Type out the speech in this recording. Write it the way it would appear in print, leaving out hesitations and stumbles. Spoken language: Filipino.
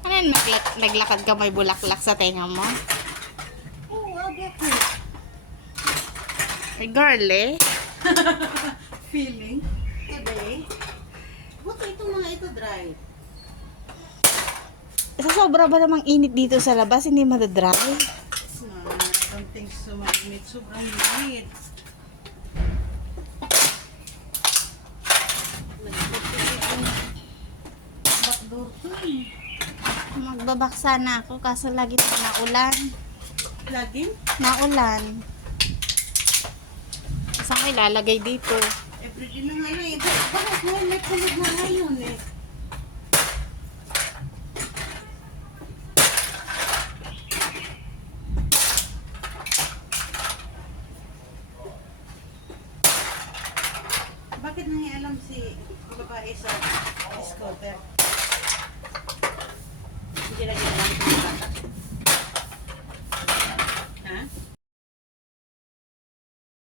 Ano yun, naglakad ka may bulaklak sa tenga mo? Oo, bakit? Ay, girly. Feeling? Today? Buto itong mga ito dry. Sa sobra ba namang init dito sa labas, hindi madadry? I don't think so mainit. Sobrang init. Nagpapilip yung backdoor to eh. Magbabaksa na ako kaso lagi na naulan. Laging? Naulan. Saan ko ilalagay dito? Everyday na nga lang eh. Bakit ngayon may kulog na ngayon eh? Bakit nangyayalam si babae sa scooter?